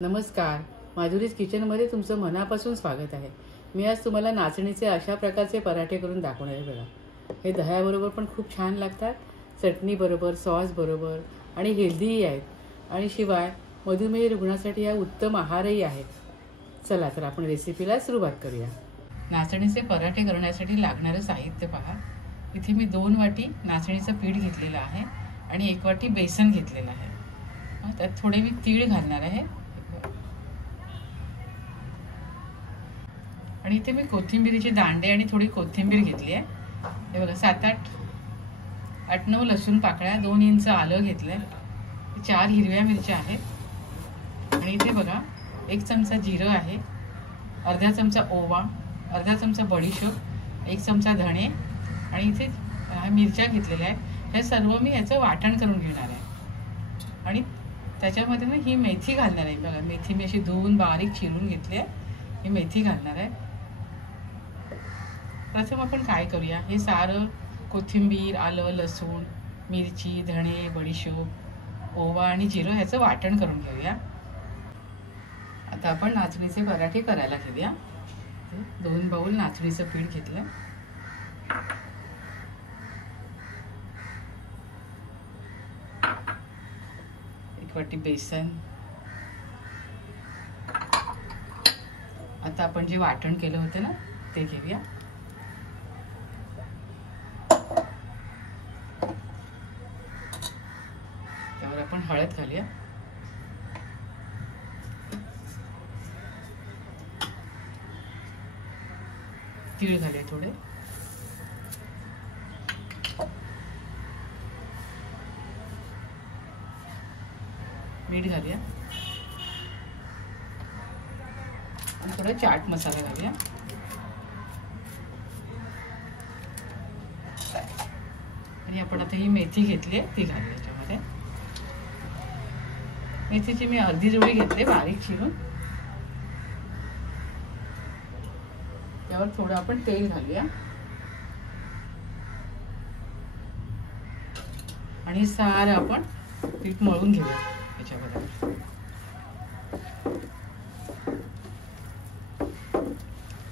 नमस्कार, माधुरीज किचनमध्ये तुमचं मनापासून स्वागत आहे। मी आज तुम्हाला नाचणीचे अशा प्रकारचे पराठे करून दाखवणार आहे बघा। हे दह्याबरोबर पण खूप छान लागतात, चटणी बरोबर, सॉस बरोबर आणि हेल्दीही आहेत आणि शिवाय मधुमेह रुग्णासाठी हा उत्तम आहारही आहे। चला तर आपण रेसिपीला सुरुवात करूया। नाचणीचे पराठे करण्यासाठी लागणारे साहित्य पहा। इथे मी 2 वाटी नाचणीचं पीठ घेतलेलं आहे आणि 1 वाटी बेसन घेतलेलं आहे। त्यात थोडे मी तीळ घालणार आहे आणि इथे मी कोथिंबीरीचे दांडे आणि थोडी कोथिंबीर घेतली आहे। हे बघा 8-9 लसूण पाकळ्या, 2 इंच आलं घेतलंय, 4 हिरव्या मिरच्या आहेत आणि इथे बघा 1 चमचा जिरं आहे, अर्धा चमचा ओवा, अर्धा चमचा बडीशोप, 1 चमचा धणे आणि इथे मिरच्या घेतलेल्या आहेत। हे सर्व मी याचं वाटण करून घेणार आहे आणि त्याच्यामध्ये ना ही मेथी घालणार आहे। बघा मेथी मी अशी धुवून बारीक चिरून घेतली आहे, ही मेथी घालणार आहे। प्रथम आपण काय करूया, हे सारं कोथिंबीर, आलं, लसूण, मिरची, धणे, बडीशोप, ओवा आणि जिरं ह्याचं वाटण करून घेऊया। आता आपण नाचणीचे पराठे करायला घेऊया। 2 बाउल नाचणीचं पीठ घेतलं, 1 वाटी बेसन। आता आपण जे वाटण केलं होतं ना ते घेऊया। त्यावर आपण हळद घालूया, तीळ घालूया थोडे, मीठ घालूया आणि थोडा चाट मसाला घालूया आणि आपण आता ही मेथी घेतली ती घालूया याच्यामध्ये। मेथीची मी अर्धी जोडी घेतली बारीक चिरून। त्यावर थोडं आपण तेल घालूया आणि सारं आपण पीठ मळून घेऊया याच्यामध्ये।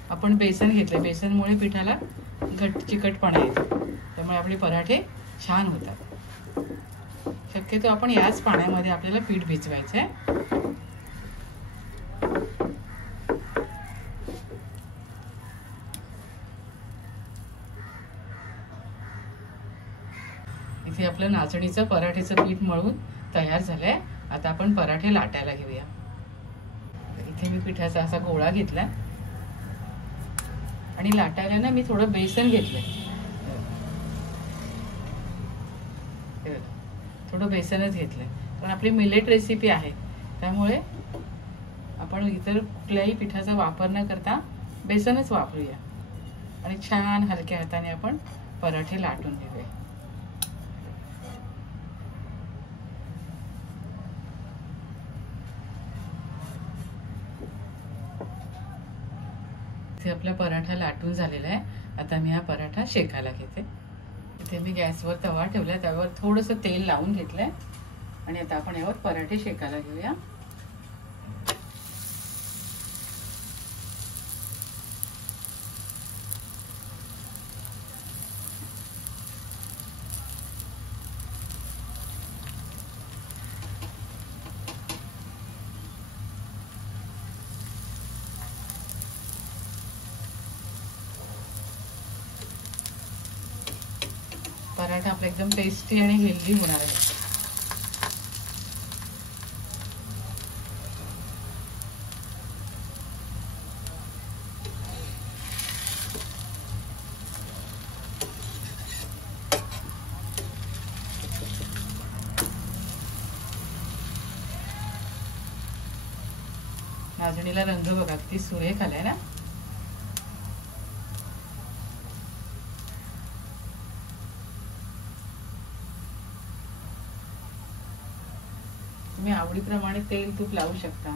आपण बेसन घेतले, बेसनमुळे पिठाला चिकटपणा येतो, त्यामुळे आपले पराठे छान होतात। शक्यतो आपण याच पाण्यामध्ये आपल्याला पीठ भिजवायचं आहे। इथे आपलं नाचणीचं पराठेचं पीठ मळून तयार झालंय। आता आपण पराठे लाटायला घेऊया। इथे मी पिठाचा असा गोळा घेतलाय आणि लाटायला ना मी थोडं बेसन घेतलंय, थोडं बेसनच घेतलंय, पण आपली मिलेट रेसिपी आहे त्यामुळे आपण इतर कुठल्याही पिठाचा वापर न करता बेसनच वापरूया आणि छान हलक्या हाताने आपण पराठे लाटून घेऊया। इथे आपला पराठा लाटून झालेला आहे। आता मी हा पराठा शेकायला घेते। इथे मी गॅसवर तवा ठेवलाय, त्यावर थोडंसं तेल लावून घेतलंय आणि आता आपण यावर पराठे शेकायला घेऊया। पराठा आपला एकदम टेस्टी आणि हेल्दी होणार आहे। नाचणीला रंग बघा किती सुरेख आलाय ना। तुम्ही आवडीप्रमाणे तेल तूप लावू शकता।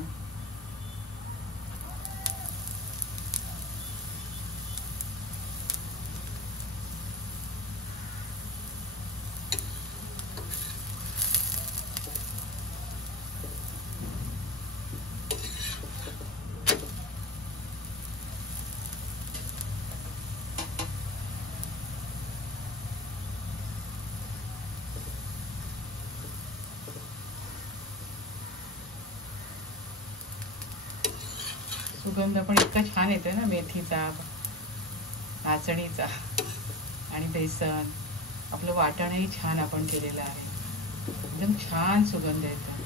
सुगंध पण इतका छान येतोय ना मेथीचा, नाचणीचा आणि बेसन. आपलं वाटणही छान आपण केलेलं आहे, एकदम छान सुगंध येतो.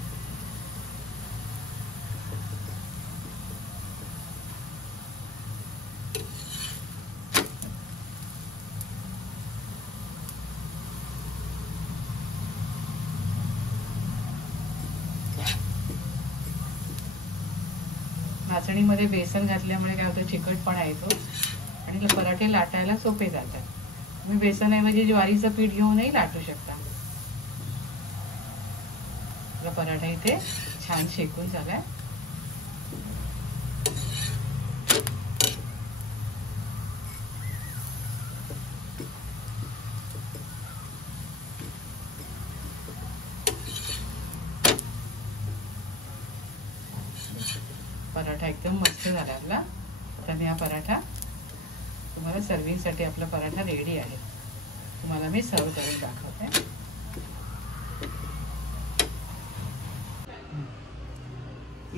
नाचणीमध्ये बेसन घातल्यामुळे काय होतं, चिकटपणा येतो आणि पराठे लाटायला सोपे जातात. तुम्ही बेसनऐवजी ज्वारीचं पीठ घेऊनही लाटू शकता. आपला पराठा इथे छान शेकून झालाय. पराठा एकदम मस्त झाला आपला. तर हा पराठा तुम्हाला सर्विंगसाठी आपला पराठा रेडी आहे. तुम्हाला मी सर्व करून दाखवते.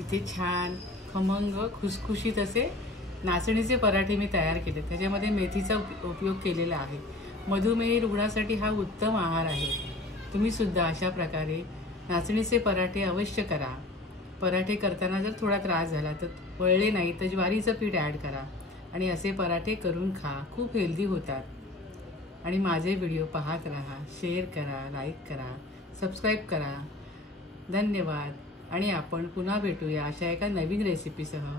इथे छान खमंग खुसखुशीत असे नाचणीचे पराठे मी तयार केले. त्याच्यामध्ये मेथीचा उपयोग केलेला आहे. मधुमेही रुग्णासाठी हा उत्तम आहार आहे. तुम्ही सुद्धा अशा प्रकारे नाचणीचे पराठे अवश्य करा. पराठे करताना जर थोडा त्रास झाला तर वळले नाही तर ज्वारीचं पीठ ॲड करा आणि असे पराठे करून खा. खूप हेल्दी होतात. आणि माझे व्हिडिओ पाहत राहा, शेअर करा, लाईक करा, सबस्क्राईब करा. धन्यवाद. आणि आपण पुन्हा भेटूया अशा एका नवीन रेसिपीसह.